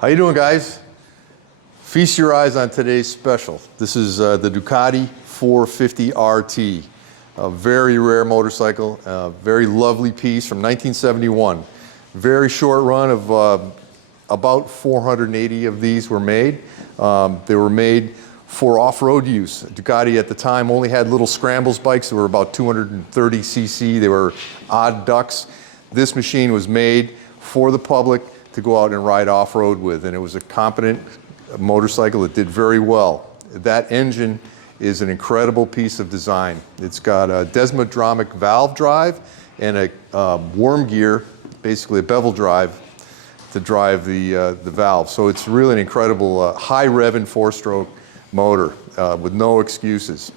How you doing, guys? Feast your eyes on today's special. This is the Ducati 450 RT, a very rare motorcycle, a very lovely piece from 1971. Very short run of about 480 of these were made. They were made for off-road use. Ducati at the time only had little scrambles bikes that were about 230 cc. They were odd ducks. This machine was made for the public to go out and ride off-road with, and it was a competent motorcycle that did very well. That engine is an incredible piece of design. It's got a desmodromic valve drive and a worm gear, basically a bevel drive, to drive the valve. So it's really an incredible high revving four-stroke motor with no excuses.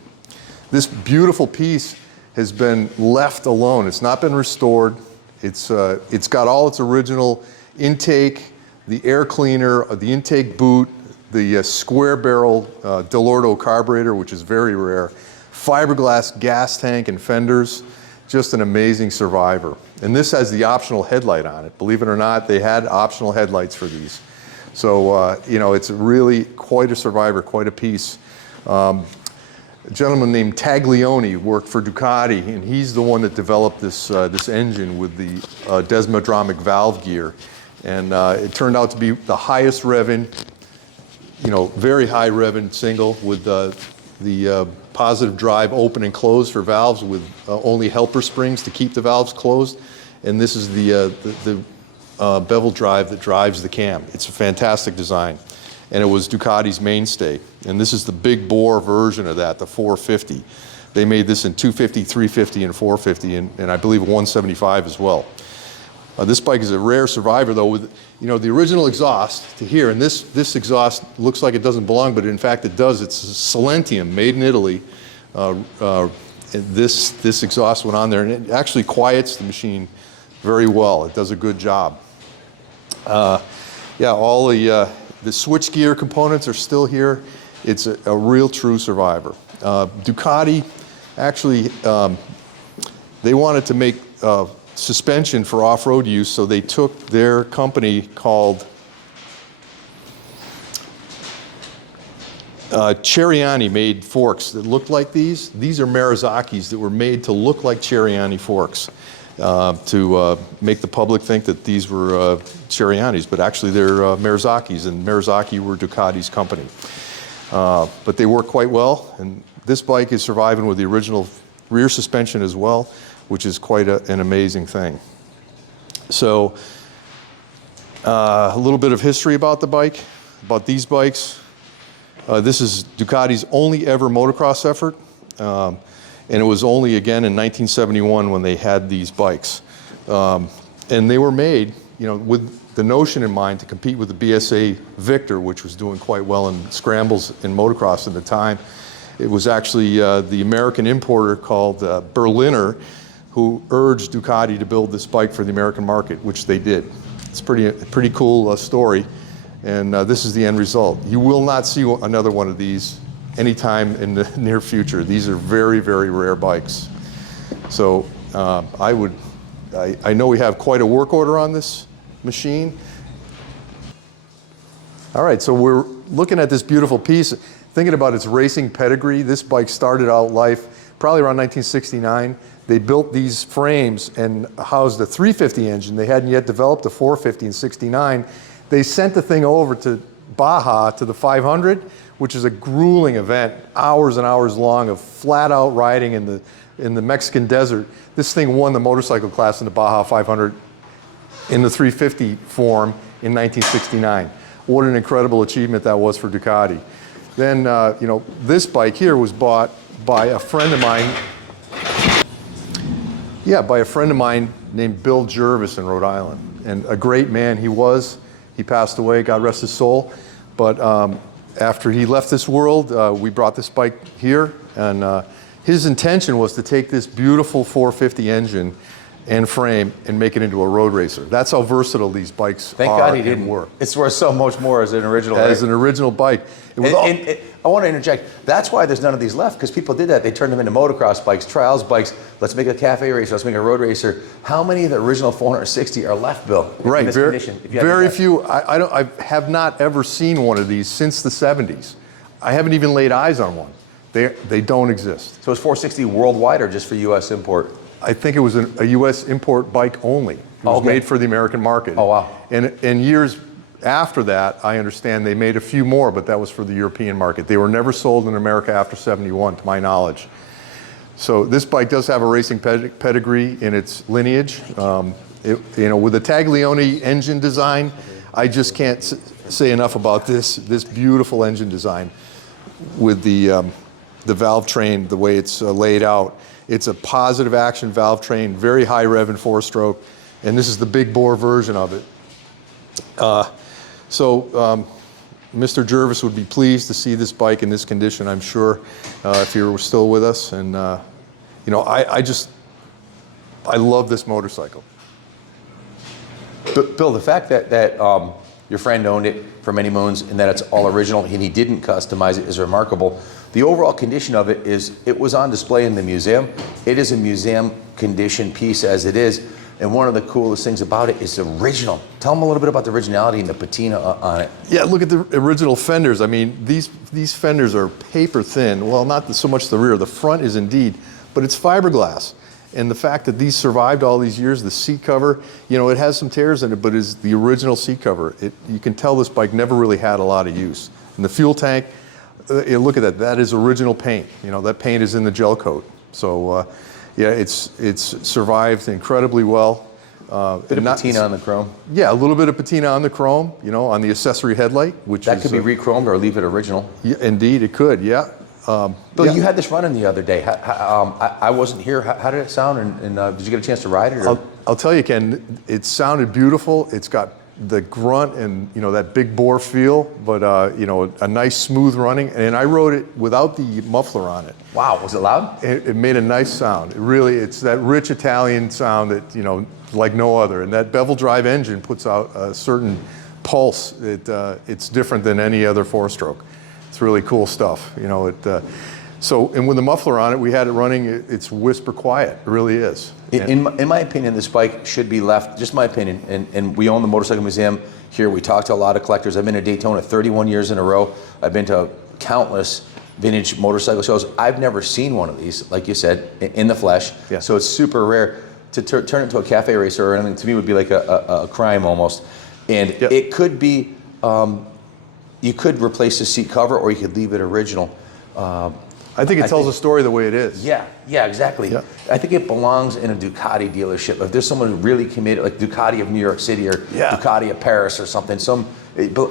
This beautiful piece has been left alone. It's not been restored. It's got all its original intake, the air cleaner, the intake boot, the square barrel Delorto carburetor, which is very rare, fiberglass gas tank and fenders, just an amazing survivor. And this has the optional headlight on it. Believe it or not, they had optional headlights for these. So, you know, it's really quite a survivor, quite a piece. A gentleman named Taglioni worked for Ducati, and he's the one that developed this, this engine with the desmodromic valve gear. And it turned out to be the highest revving, you know, very high revving single with the positive drive open and closed for valves with only helper springs to keep the valves closed. And this is the bevel drive that drives the cam. It's a fantastic design. And it was Ducati's mainstay. And this is the big bore version of that, the 450. They made this in 250, 350, and 450, and I believe 175 as well. This bike is a rare survivor, though, with, you know, the original exhaust to here, and this exhaust looks like it doesn't belong, but in fact it does. It's Silentium, made in Italy. This exhaust went on there, and it actually quiets the machine very well. It does a good job. Yeah, all the switchgear components are still here. It's a real true survivor. Ducati, actually, they wanted to make suspension for off-road use, so they took their company called Ceriani made forks that looked like these. These are Marizaki's that were made to look like Ceriani forks to make the public think that these were Ceriani's, but actually they're Marizaki's, and Marizaki were Ducati's company. But they work quite well, and this bike is surviving with the original rear suspension as well, which is quite an amazing thing. So a little bit of history about the bike, about these bikes. This is Ducati's only ever motocross effort, and it was only again in 1971 when they had these bikes. And they were made, you know, with the notion in mind to compete with the BSA Victor, which was doing quite well in scrambles in motocross at the time. It was actually the American importer called Berliner who urged Ducati to build this bike for the American market, which they did. It's a pretty cool story, and this is the end result. You will not see another one of these anytime in the near future. These are very, very rare bikes. So I know we have quite a work order on this machine. All right, so we're looking at this beautiful piece, thinking about its racing pedigree. This bike started out life probably around 1969. They built these frames and housed a 350 engine. They hadn't yet developed a 450 in 69. They sent the thing over to Baja, to the 500, which is a grueling event, hours and hours long of flat out riding in the Mexican desert. This thing won the motorcycle class in the Baja 500 in the 350 form in 1969. What an incredible achievement that was for Ducati. Then, you know, this bike here was bought by a friend of mine. Yeah, by a friend of mine named Bill Jervis in Rhode Island. And a great man he was. He passed away, God rest his soul. But after he left this world, we brought this bike here. And his intention was to take this beautiful 450 engine and frame and make it into a road racer. That's how versatile these bikes Thank are God he and didn't. were. It's worth so much more as an original. As an original bike. It was I want to interject. That's why there's none of these left, because people did that. They turned them into motocross bikes, trials bikes. Let's make a cafe racer. Let's make a road racer. How many of the original 460 are left, Bill? right. In this condition, if you had to Very guess? few. I have not ever seen one of these since the 70s. I haven't even laid eyes on one. They don't exist. So is 460 worldwide or just for U.S. import? I think it was a U.S. import bike only. It was made for the American market. Oh, wow. And years after that, I understand they made a few more, but that was for the European market. They were never sold in America after '71, to my knowledge. So this bike does have a racing pedigree in its lineage. With the Taglioni engine design, I just can't say enough about this beautiful engine design with the valve train, the way it's laid out. It's a positive action valve train, very high rev and 4-stroke, and this is the big bore version of it. Mr. Jervis would be pleased to see this bike in this condition, I'm sure, if he were still with us. And I love this motorcycle. Bill, the fact that your friend owned it for many moons and that it's all original and he didn't customize it is remarkable. The overall condition of it was on display in the museum. It is a museum condition piece as it is. And one of the coolest things about it is the original. Tell them a little bit about the originality and the patina on it. Yeah, look at the original fenders. I mean, these fenders are paper thin. Well, not so much the rear. The front is indeed, but it's fiberglass. And the fact that these survived all these years, the seat cover, it has some tears in it, but it's the original seat cover. You can tell this bike never really had a lot of use. And the fuel tank, look at that. That is original paint. That paint is in the gel coat. So, it's survived incredibly well. Bit of patina on the chrome. Yeah, a little bit of patina on the chrome, on the accessory headlight, which that could be re-chromed or leave it original. Yeah, indeed, it could. Yeah. Bill, you had this running the other day. I wasn't here. How did it sound? And did you get a chance to ride it? Or? I'll tell you, Ken. It sounded beautiful. It's got the grunt and that big bore feel, but a nice smooth running. And I rode it without the muffler on it. Wow, was it loud? It made a nice sound. It's that rich Italian sound that like no other. And that bevel drive engine puts out a certain pulse. It's different than any other 4-stroke. It's really cool stuff. And with the muffler on it, we had it running. It's whisper quiet. It really is. In my opinion, this bike should be left, just my opinion, and we own the Motorcycle Museum here. We talk to a lot of collectors. I've been to Daytona 31 years in a row. I've been to countless vintage motorcycle shows. I've never seen one of these, like you said, in the flesh. Yeah. So it's super rare. To turn it into a cafe racer or anything, to me, would be like a crime almost. And it could be, you could replace the seat cover or you could leave it original. I think it tells a story the way it is. Yeah, exactly. Yeah. I think it belongs in a Ducati dealership. If there's someone really committed, like Ducati of New York City or Ducati of Paris or something,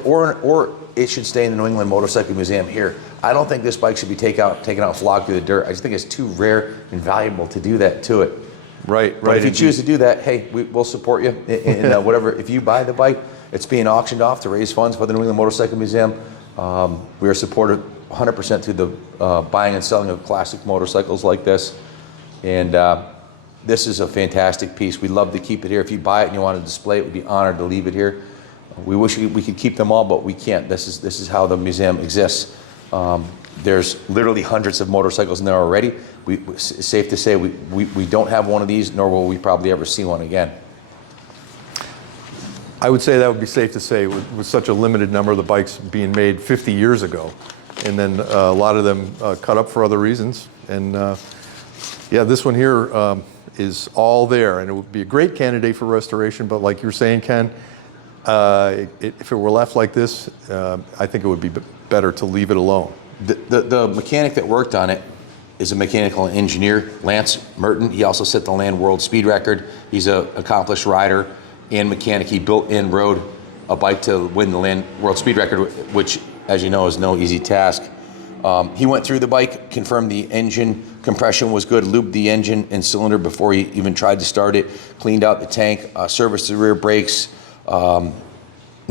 or it should stay in the New England Motorcycle Museum here. I don't think this bike should be taken out and flogged through the dirt. I just think it's too rare and valuable to do that to it. Right. But if you choose to do that, hey, we'll support you. And whatever, if you buy the bike, it's being auctioned off to raise funds for the New England Motorcycle Museum. We are supported 100% through the buying and selling of classic motorcycles like this. And this is a fantastic piece. We'd love to keep it here. If you buy it and you want to display it, we'd be honored to leave it here. We wish we could keep them all, but we can't. This is how the museum exists. There's literally hundreds of motorcycles in there already. It's safe to say we don't have one of these, nor will we probably ever see one again. I would say that would be safe to say with such a limited number of the bikes being made 50 years ago. And then a lot of them cut up for other reasons. And this one here is all there. And it would be a great candidate for restoration. But like you're saying, Ken, if it were left like this, I think it would be better to leave it alone. The mechanic that worked on it is a mechanical engineer, Lance Merton. He also set the land world speed record. He's an accomplished rider and mechanic. He built and rode a bike to win the land world speed record, which, as you know, is no easy task. He went through the bike, confirmed the engine compression was good, lubed the engine and cylinder before he even tried to start it, cleaned out the tank, serviced the rear brakes.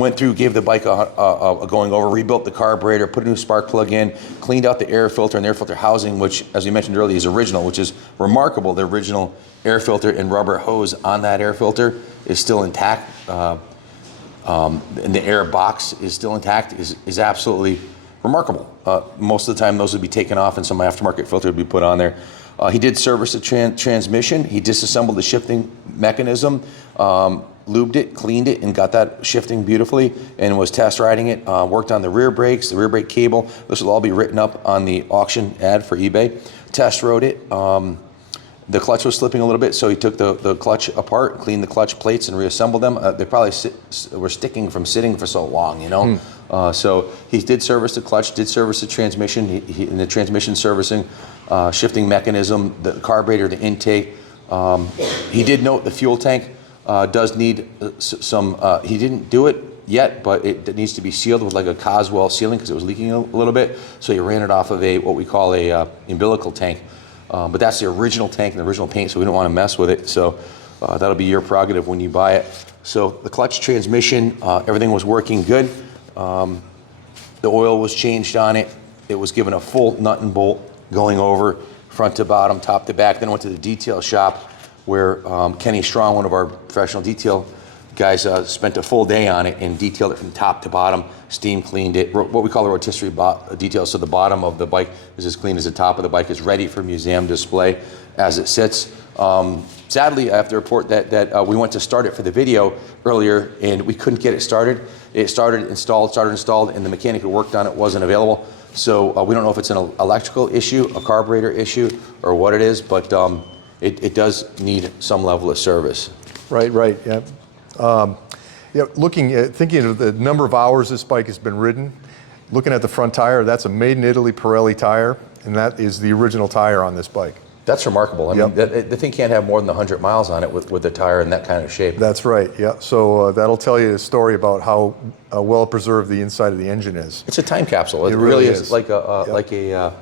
went through, gave the bike a going over, rebuilt the carburetor, put a new spark plug in, cleaned out the air filter and air filter housing, which, as we mentioned earlier, is original, which is remarkable. The original air filter and rubber hose on that air filter is still intact. And the air box is still intact, is absolutely remarkable. Most of the time those would be taken off and some aftermarket filter would be put on there. He did service the transmission. He disassembled the shifting mechanism, lubed it, cleaned it, and got that shifting beautifully, and was test riding it. Worked on the rear brakes, the rear brake cable. This will all be written up on the auction ad for eBay. Test rode it. The clutch was slipping a little bit, so he took the clutch apart, cleaned the clutch plates, and reassembled them. They probably were sticking from sitting for so long, you know. So he did service the clutch, did service the transmission, in the transmission servicing, shifting mechanism, the carburetor, the intake. He did note the fuel tank does need some, he didn't do it yet, but it needs to be sealed with like a Coswell sealing because it was leaking a little bit. So he ran it off of what we call a umbilical tank. But that's the original tank and the original paint, so we don't want to mess with it. So that'll be your prerogative when you buy it. So the clutch, transmission, everything was working good. The oil was changed on it. It was given a full nut and bolt going over front to bottom, top to back. Then went to the detail shop where Kenny Strong, one of our professional detail guys, spent a full day on it and detailed it from top to bottom, steam cleaned it, what we call the rotisserie detail. So the bottom of the bike is as clean as the top of the bike, is ready for museum display as it sits. Sadly, I have to report that we went to start it for the video earlier and we couldn't get it started. It started installed, and the mechanic who worked on it wasn't available. So we don't know if it's an electrical issue, a carburetor issue, or what it is, but it does need some level of service. Right, yeah. Yeah, thinking of the number of hours this bike has been ridden, looking at the front tire, that's a made in Italy Pirelli tire, and that is the original tire on this bike. That's remarkable. I mean, the thing can't have more than 100 miles on it with the tire in that kind of shape. That's right, yeah. So that'll tell you a story about how well preserved the inside of the engine is. It's a time capsule. It really is like a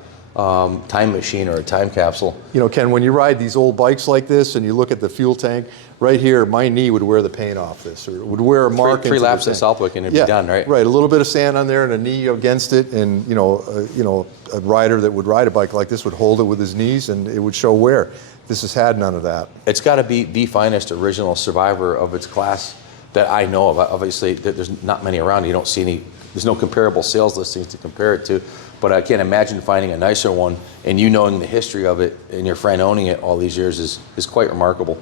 time machine or a time capsule. You know, Ken, when you ride these old bikes like this and you look at the fuel tank, right here, my knee would wear the paint off this, or would wear a mark. Three laps in Southwick and it'd be done, right? Right, a little bit of sand on there and a knee against it, and you know, a rider that would ride a bike like this would hold it with his knees and it would show wear. This has had none of that. It's got to be the finest original survivor of its class that I know of. Obviously, there's not many around. You don't see any. There's no comparable sales listings to compare it to. But I can't imagine finding a nicer one, and you knowing the history of it and your friend owning it all these years is quite remarkable.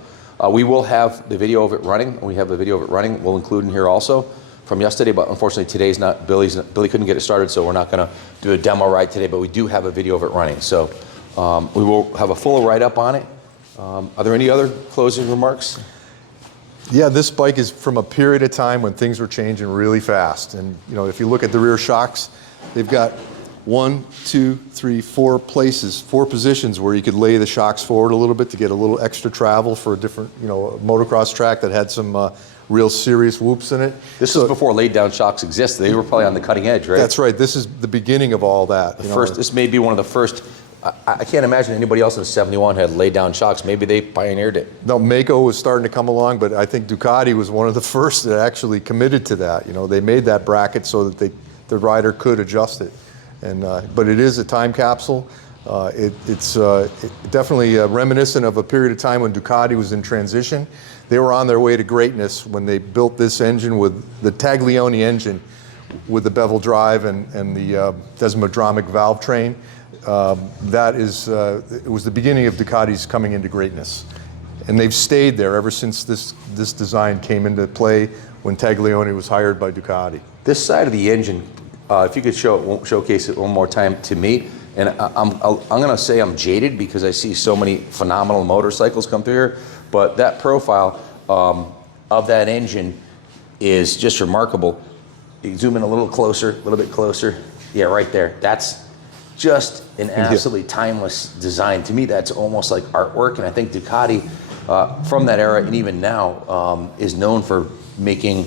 We will have the video of it running. We have the video of it running. We'll include in here also from yesterday, but unfortunately today's not, Billy couldn't get it started, so we're not gonna do a demo ride today, but we do have a video of it running. So we will have a full write-up on it. Are there any other closing remarks? Yeah, this bike is from a period of time when things were changing really fast. And you know, if you look at the rear shocks, they've got 1, 2, 3, 4 places, 4 positions where you could lay the shocks forward a little bit to get a little extra travel for a different, you know, motocross track that had some real serious whoops in it. This was before laid down shocks existed. They were probably on the cutting edge, right? That's right. This is the beginning of all that. This may be one of the first. I can't imagine anybody else in '71 had laid down shocks. Maybe they pioneered it. No, Mako was starting to come along, but I think Ducati was one of the first that actually committed to that. You know, they made that bracket so that the rider could adjust it. And but it is a time capsule. It's definitely reminiscent of a period of time when Ducati was in transition. They were on their way to greatness when they built this engine with the Taglioni engine, with the bevel drive and the desmodromic valve train. It was the beginning of Ducati's coming into greatness. And they've stayed there ever since this design came into play when Taglioni was hired by Ducati. This side of the engine, if you could showcase it one more time to me, and I'm going to say I'm jaded because I see so many phenomenal motorcycles come through here, but that profile of that engine is just remarkable. You zoom in a little bit closer. Yeah, right there. That's just an absolutely timeless design. To me, that's almost like artwork, and I think Ducati, from that era and even now, is known for making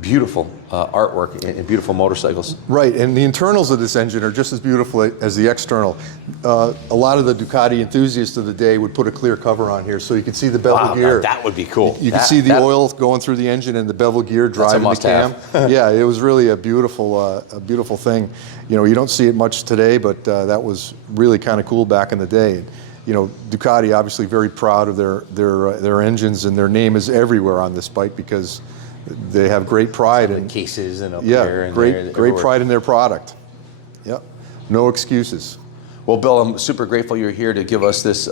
beautiful artwork and beautiful motorcycles. Right, and the internals of this engine are just as beautiful as the external. A lot of the Ducati enthusiasts of the day would put a clear cover on here so you can see the bevel gear. That would be cool. You can see the oil going through the engine and the bevel gear driving the cam. Yeah, it was really a beautiful thing. You know, you don't see it much today, but that was really kind of cool back in the day. You know, Ducati obviously very proud of their engines, and their name is everywhere on this bike because they have great pride in cases and up yeah, there and great pride in their product. Yep, no excuses. Well, Bill, I'm super grateful you're here to give us this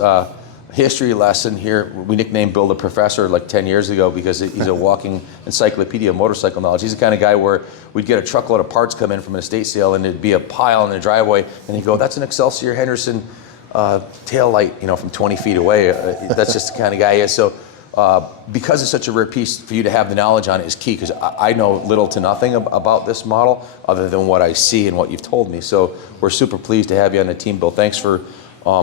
history lesson here. We nicknamed Bill the Professor like 10 years ago because he's a walking encyclopedia of motorcycle knowledge. He's the kind of guy where we'd get a truckload of parts come in from an estate sale and there'd be a pile in the driveway, and he'd go, "That's an Excelsior Henderson tail light, you know, from 20 feet away." That's just the kind of guy he is. So because it's such a rare piece, for you to have the knowledge on it is key, because I know little to nothing about this model other than what I see and what you've told me. So we're super pleased to have you on the team, Bill. Thanks for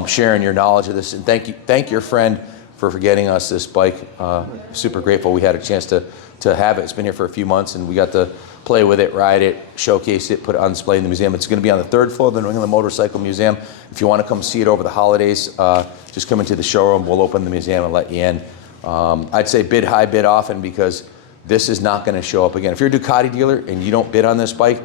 sharing your knowledge of this, and thank your friend for getting us this bike. Super grateful we had a chance to have it. It's been here for a few months, and we got to play with it, ride it, showcase it, put it on display in the museum. It's going to be on the 3rd floor of the New England Motorcycle Museum. If you want to come see it over the holidays, just come into the showroom. We'll open the museum and let you in. I'd say bid high, bid often, because this is not going to show up again. If you're a Ducati dealer and you don't bid on this bike,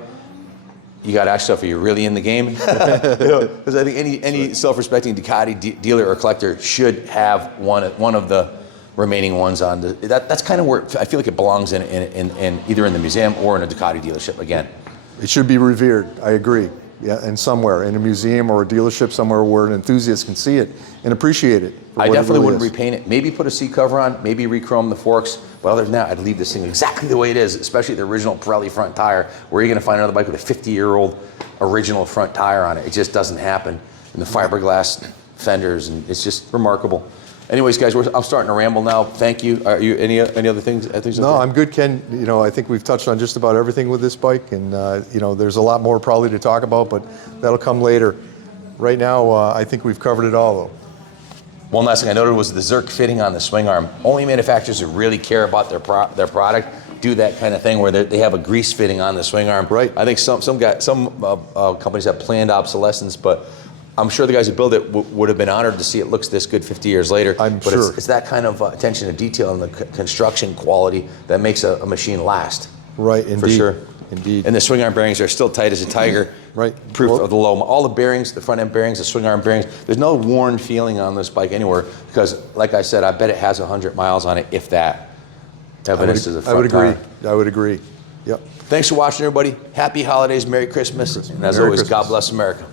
you got to ask yourself, are you really in the game? Because I think any self-respecting Ducati dealer or collector should have one of the remaining ones on. That's kind of where I feel like it belongs in either in the museum or in a Ducati dealership again. It should be revered, I agree. Yeah, and somewhere, in a museum or a dealership somewhere where an enthusiast can see it and appreciate it. I definitely wouldn't repaint it. Maybe put a seat cover on, maybe re-chrome the forks, but other than that, I'd leave this thing exactly the way it is, especially the original Pirelli front tire. Where are you going to find another bike with a 50-year-old original front tire on it? It just doesn't happen. And the fiberglass fenders, and it's just remarkable. Anyways, guys, I'm starting to ramble now. Thank you. Are you any other things? No, I'm good, Ken. You know, I think we've touched on just about everything with this bike, and you know, there's a lot more probably to talk about, but that'll come later. Right now, I think we've covered it all, though. One last thing I noted was the Zerk fitting on the swing arm. Only manufacturers who really care about their product do that kind of thing where they have a grease fitting on the swing arm. Right. I think some companies have planned obsolescence, but I'm sure the guys who build it would have been honored to see it looks this good 50 years later. I'm sure. It's that kind of attention to detail and the construction quality that makes a machine last. Right, indeed. For sure. Indeed. And the swing arm bearings are still tight as a tiger. Right. Proof of the low. All the bearings, the front end bearings, the swing arm bearings, there's no worn feeling on this bike anywhere because, like I said, I bet it has 100 miles on it, if that. Evidence is a front I would agree. tire. I would agree. Yep. Thanks for watching, everybody. Happy holidays, Merry Christmas. And as always, God bless America.